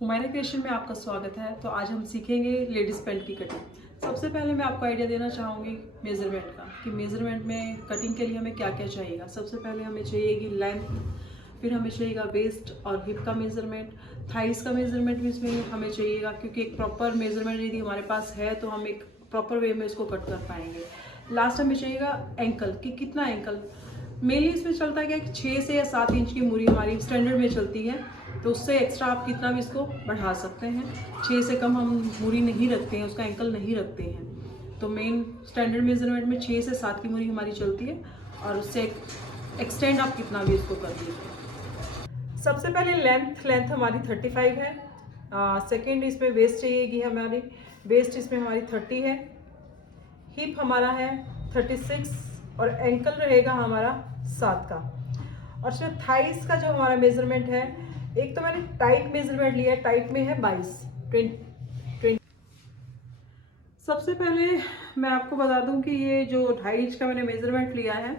Humaira creation में आपका स्वागत है। तो आज हम सीखेंगे लेडीज़ पैंट की कटिंग। सबसे पहले मैं आपको आइडिया देना चाहूँगी मेज़रमेंट का कि मेज़रमेंट में कटिंग के लिए हमें क्या क्या चाहिएगा। सबसे पहले हमें चाहिएगी लेंथ, फिर हमें चाहिएगा वेस्ट और हिप का मेज़रमेंट, थाइस का मेज़रमेंट भी इसमें हमें चाहिएगा, क्योंकि एक प्रॉपर मेज़रमेंट यदि हमारे पास है तो हम एक प्रॉपर वे में इसको कट कर पाएंगे। लास्ट हमें चाहिएगा एंकल, कि कितना एंकल मेनली इसमें चलता है क्या कि 6 से या 7 इंच की मूरी हमारी स्टैंडर्ड में चलती है, तो उससे एक्स्ट्रा आप कितना भी इसको बढ़ा सकते हैं। 6 से कम हम मूरी नहीं रखते हैं, उसका एंकल नहीं रखते हैं। तो मेन स्टैंडर्ड मेजरमेंट में 6 से 7 की मूरी हमारी चलती है, और उससे एक्सटेंड आप कितना भी इसको कर लीजिए। सबसे पहले लेंथ हमारी 35 है। सेकेंड इसमें वेस्ट चाहिएगी हमारी, वेस्ट इसमें हमारी 30 है। हिप हमारा है 36 और एंकल रहेगा हमारा 7 का। और इसमें थाइस का जो हमारा मेजरमेंट है, एक तो मैंने टाइट मेजरमेंट लिया है, टाइट में है 22। सबसे पहले मैं आपको बता दूं कि ये जो 2.5 इंच का मैंने मेजरमेंट लिया है,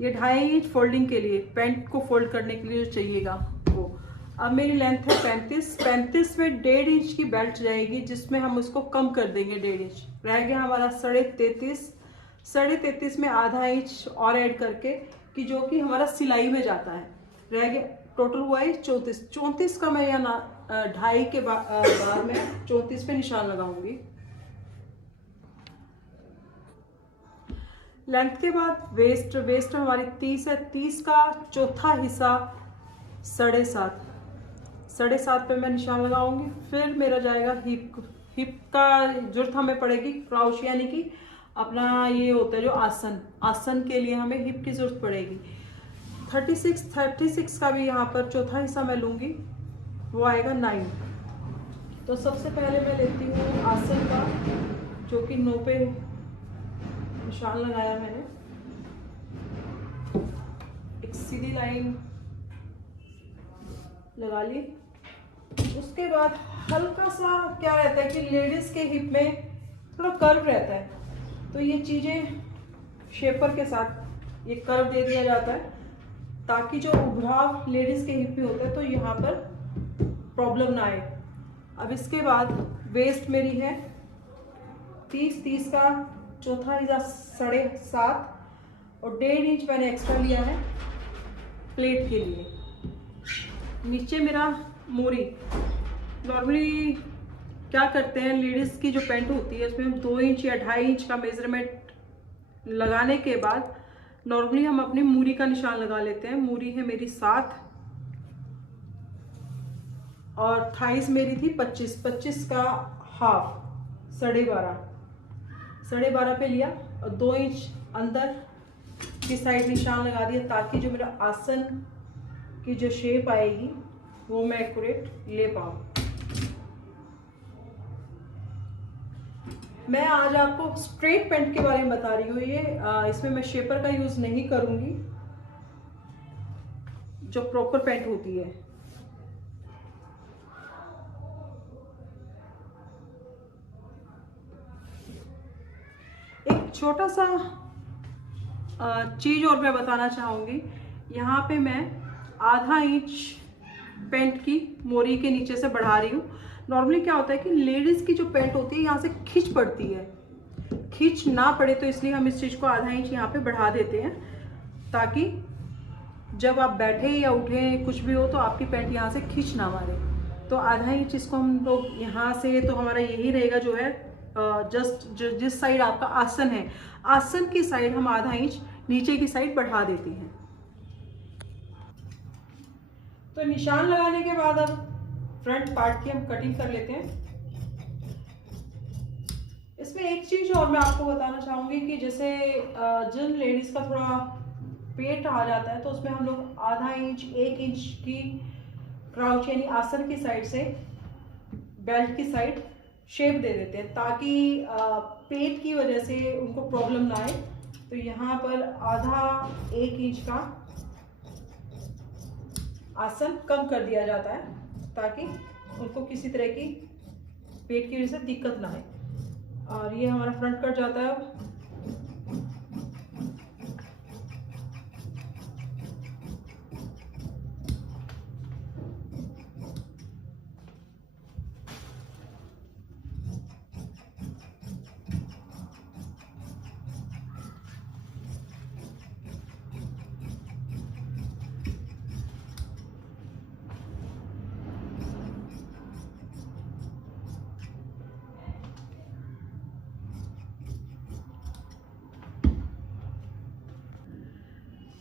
ये 2.5 इंच फोल्डिंग के लिए, पैंट को फोल्ड करने के लिए जो चाहिएगा वो। अब मेरी लेंथ है 35 में 1.5 इंच की बेल्ट जाएगी, जिसमें हम उसको कम कर देंगे 1.5 इंच। रह गया हमारा 33.5 में आधा इंच और ऐड करके, कि जो कि हमारा सिलाई में जाता है। रह गया, टोटल हुआ है 34 का मैं या ना 2.5 के बाद में 34 पे निशान लगाऊंगी। लेंथ के बाद वेस्ट हमारी 30 है। 30 का चौथा हिस्सा 7.5 पे मैं निशान लगाऊंगी। फिर मेरा जाएगा हिप का जरूरत हमें पड़ेगी क्राउच, यानी कि अपना ये होता है जो आसन के लिए हमें हिप की जरूरत पड़ेगी। 36 का भी यहाँ पर चौथा हिस्सा मैं लूंगी, वो आएगा 9। तो सबसे पहले मैं लेती हूँ आसन का, जो कि 9 पे निशान लगाया मैंने। एक सीधी लाइन लगा ली। उसके बाद हल्का सा क्या रहता है कि लेडीज के हिप में थोड़ा कर्व रहता है, तो ये चीजें शेपर के साथ ये कर्व दे दिया जाता है, ताकि जो उभराव लेडीज के हिप में होता है तो यहाँ पर प्रॉब्लम ना आए। अब इसके बाद वेस्ट मेरी है 30 का चौथा हिस्सा 7.5, और 1.5 इंच मैंने एक्स्ट्रा लिया है प्लेट के लिए। नीचे मेरा मोरी, नॉर्मली क्या करते हैं, लेडीज की जो पैंट होती है उसमें हम 2 इंच या 2.5 इंच का मेजरमेंट लगाने के बाद नॉर्मली हम अपनी मूरी का निशान लगा लेते हैं। मूरी है मेरी 7 और थाइस मेरी थी 25 का हाफ 12.5 पे लिया, और 2 इंच अंदर की साइड निशान लगा दिया, ताकि जो मेरा आसन की जो शेप आएगी वो मैं एक्यूरेट ले पाऊँ। मैं आज आपको स्ट्रेट पैंट के बारे में बता रही हूँ। ये इसमें मैं शेपर का यूज नहीं करूंगी, जो प्रॉपर पैंट होती है। एक छोटा सा चीज और मैं बताना चाहूंगी। यहाँ पे मैं आधा इंच पैंट की मोरी के नीचे से बढ़ा रही हूँ। नॉर्मली क्या होता है कि लेडीज की जो पैंट होती है यहाँ से खिंच पड़ती है, खिंच ना पड़े तो इसलिए हम इस चीज को आधा इंच यहाँ पे बढ़ा देते हैं, ताकि जब आप बैठे या उठे कुछ भी हो तो आपकी पैंट यहाँ से खिंच ना मारे। तो आधा इंच इसको हम लोग यहाँ से, तो हमारा यही रहेगा जो है जस्ट जिस साइड आपका आसन है, आसन की साइड हम आधा इंच नीचे की साइड बढ़ा देते हैं। तो निशान लगाने के बाद अब फ्रंट पार्ट की हम कटिंग कर लेते हैं। इसमें एक चीज और मैं आपको बताना चाहूंगी कि जैसे जिन लेडीज का थोड़ा पेट आ जाता है, तो उसमें हम लोग आधा इंच 1 इंच की क्राउच यानी आसन की साइड से बेल्ट की साइड शेप दे देते हैं, ताकि पेट की वजह से उनको प्रॉब्लम ना आए। तो यहाँ पर आधा 1 इंच का आसन कम कर दिया जाता है, ताकि उनको किसी तरह की पेट की वजह से दिक्कत ना आए। और ये हमारा फ्रंट कट जाता है।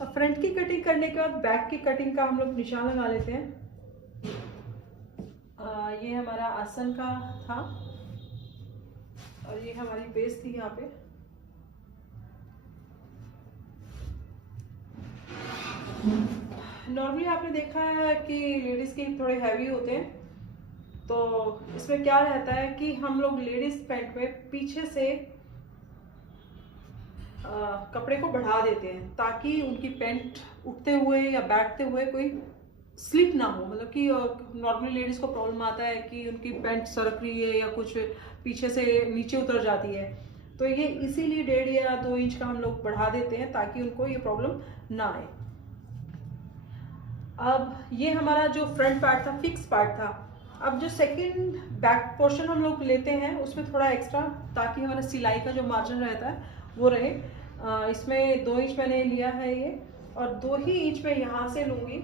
अब फ्रंट की कटिंग करने के बाद बैक की कटिंग का हम लोग निशान लगा लेते हैं। ये हमारा आसन का था और ये हमारी बेस थी। यहाँ पे नॉर्मली आपने देखा है कि लेडीज के थोड़े हैवी होते हैं, तो इसमें क्या रहता है कि हम लोग लेडीज पैंट में पीछे से कपड़े को बढ़ा देते हैं ताकि उनकी पैंट उठते हुए या बैठते हुए कोई स्लिप ना हो। मतलब कि नॉर्मली लेडीज को प्रॉब्लम आता है कि उनकी पैंट सरक रही है या कुछ पीछे से नीचे उतर जाती है, तो ये इसीलिए 1.5 या 2 इंच का हम लोग बढ़ा देते हैं ताकि उनको ये प्रॉब्लम ना आए। अब ये हमारा जो फ्रंट पार्ट था फिक्स पार्ट था। अब जो सेकंड बैक पोर्शन हम लोग लेते हैं उसमें थोड़ा एक्स्ट्रा, ताकि हमारा सिलाई का जो मार्जिन रहता है वो रहे। इसमें 2 इंच मैंने लिया है ये, और 2 ही इंच मैं यहाँ से लूँगी।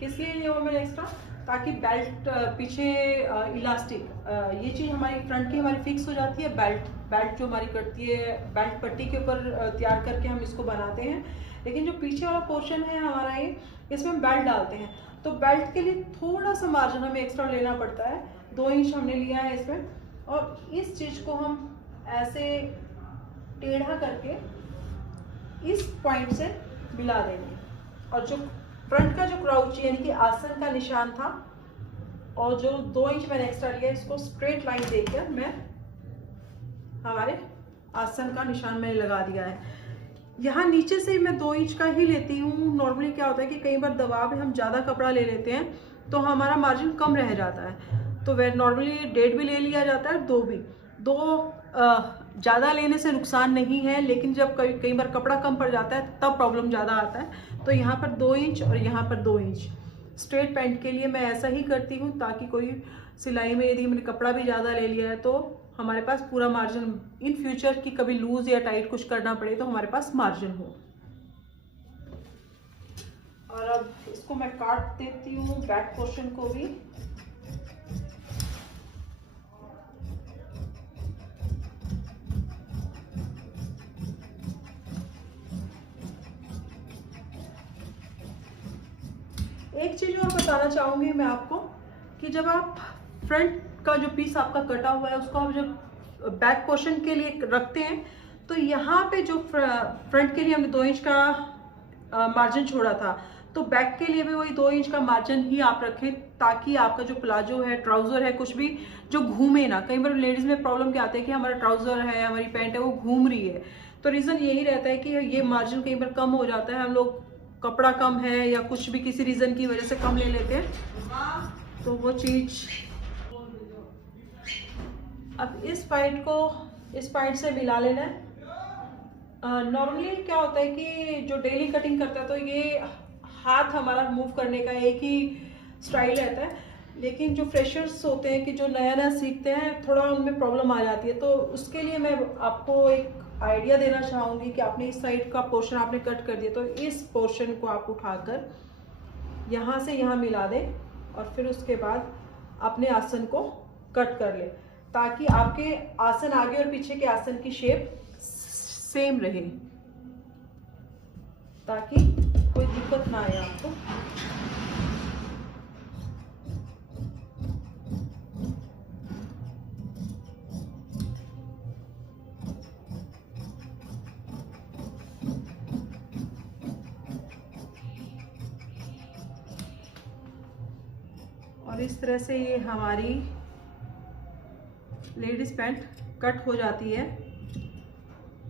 किस लिए लिया वो मैंने एक्स्ट्रा, ताकि बेल्ट पीछे इलास्टिक ये चीज़ हमारी फ्रंट की हमारी फिक्स हो जाती है। बेल्ट जो हमारी कटती है बेल्ट पट्टी के ऊपर तैयार करके हम इसको बनाते हैं, लेकिन जो पीछे वाला पोर्शन है हमारा ये, इसमें बेल्ट डालते हैं, तो बेल्ट के लिए थोड़ा सा मार्जिन हमें एक्स्ट्रा लेना पड़ता है। 2 इंच हमने लिया है इसमें, और इस चीज़ को हम ऐसे टेढ़ा करके इस पॉइंट से मिला देंगे। और जो फ्रंट का जो क्राउच यानी कि आसन का निशान था, और जो 2 इंच मैंने एक्स्ट्रा लिया, इसको स्ट्रेट लाइन देकर मैं हमारे आसन का निशान मैंने लगा दिया है। यहाँ नीचे से मैं 2 इंच का ही लेती हूँ। नॉर्मली क्या होता है कि कई बार दबाव में हम ज़्यादा कपड़ा ले लेते हैं तो हमारा मार्जिन कम रह जाता है, तो वह नॉर्मली 1.5 भी ले लिया जाता है, 2 भी। 2 ज़्यादा लेने से नुकसान नहीं है, लेकिन जब कई बार कपड़ा कम पड़ जाता है तब प्रॉब्लम ज़्यादा आता है। तो यहाँ पर 2 इंच और यहाँ पर 2 इंच। स्ट्रेट पैंट के लिए मैं ऐसा ही करती हूँ, ताकि कोई सिलाई में यदि मैंने कपड़ा भी ज़्यादा ले लिया है तो हमारे पास पूरा मार्जिन, इन फ्यूचर की कभी लूज या टाइट कुछ करना पड़े तो हमारे पास मार्जिन हो। और अब इसको मैं काट देती हूँ बैक पोर्शन को भी। एक चीज और बताना चाहूंगी मैं आपको कि जब आप फ्रंट का जो पीस आपका कटा हुआ है उसको आप जब बैक पोर्शन के लिए रखते हैं, तो यहाँ पे जो फ्रंट के लिए हमने 2 इंच का मार्जिन छोड़ा था, तो बैक के लिए भी वही 2 इंच का मार्जिन ही आप रखें, ताकि आपका जो प्लाजो है, ट्राउजर है, कुछ भी जो घूमे ना। कई बार लेडीज में प्रॉब्लम क्या आती है कि हमारा ट्राउजर है, हमारी पैंट है, वो घूम रही है, तो रीजन यही रहता है कि ये मार्जिन कई बार कम हो जाता है। हम लोग कपड़ा कम है या कुछ भी किसी रीजन की वजह से कम ले लेते हैं, तो वो चीज। अब इस पॉइंट से मिला लेना है। नॉर्मली क्या होता है कि जो डेली कटिंग करता है तो ये हाथ हमारा मूव करने का एक ही स्टाइल रहता है, लेकिन जो फ्रेशर्स होते हैं कि जो नया नया सीखते हैं, थोड़ा उनमें प्रॉब्लम आ जाती है। तो उसके लिए मैं आपको एक आइडिया देना चाहूँगी कि आपने इस साइड का पोर्शन आपने कट कर दिया, तो इस पोर्शन को आप उठाकर यहाँ से यहाँ मिला दें, और फिर उसके बाद अपने आसन को कट कर ले, ताकि आपके आसन आगे और पीछे के आसन की शेप सेम रहे, ताकि कोई दिक्कत ना आए आपको। और इस तरह से ये हमारी लेडीज पैंट कट हो जाती है।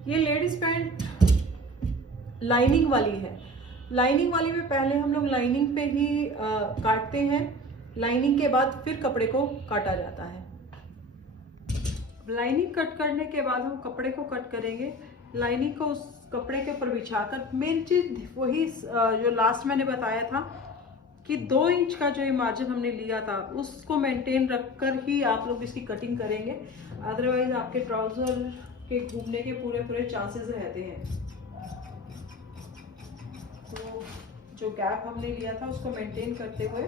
ये लेडीज पैंट लाइनिंग वाली है। लाइनिंग वाली में पहले हम लोग लाइनिंग पे ही काटते हैं, लाइनिंग के बाद फिर कपड़े को काटा जाता है। लाइनिंग कट करने के बाद हम कपड़े को कट करेंगे। लाइनिंग को उस कपड़े के ऊपर बिछाकर, मेन चीज वही जो लास्ट मैंने बताया था कि 2 इंच का जो ये मार्जिन हमने लिया था उसको मेंटेन रखकर ही आप लोग इसकी कटिंग करेंगे, अदरवाइज आपके ट्राउजर के घूमने के पूरे चांसेस रहते हैं। तो जो गैप हमने लिया था उसको मेंटेन करते हुए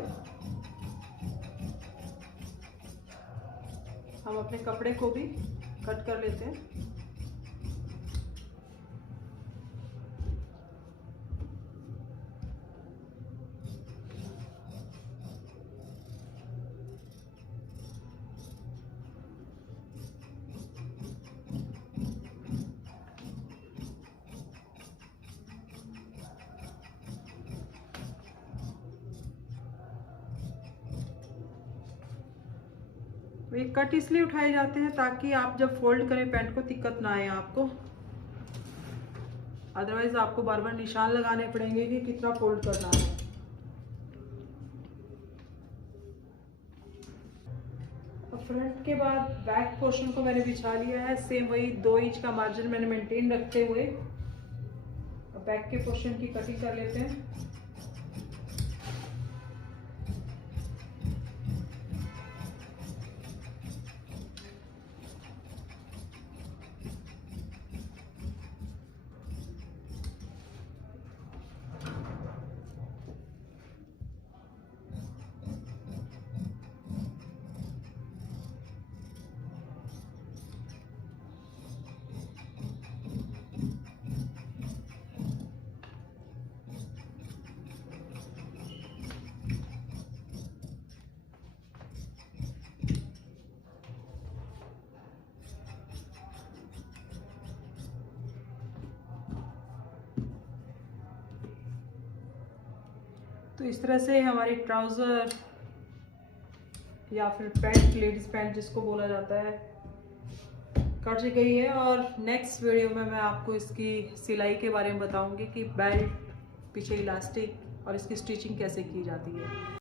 हम अपने कपड़े को भी कट कर लेते हैं। ये कट इसलिए उठाए जाते हैं ताकि आप जब फोल्ड करें पैंट को दिक्कत ना आए आपको, अदरवाइज आपको बार बार निशान लगाने पड़ेंगे कि कितना फोल्ड करना है। फ्रंट के बाद बैक पोर्शन को मैंने बिछा लिया है, सेम वही 2 इंच का मार्जिन मैंने मेंटेन रखते हुए बैक के पोर्शन की कटिंग कर लेते हैं। तो इस तरह से हमारी ट्राउज़र या फिर पैंट, लेडीज पैंट जिसको बोला जाता है, कट गई है। और नेक्स्ट वीडियो में मैं आपको इसकी सिलाई के बारे में बताऊंगी कि बेल्ट, पीछे इलास्टिक और इसकी स्टिचिंग कैसे की जाती है।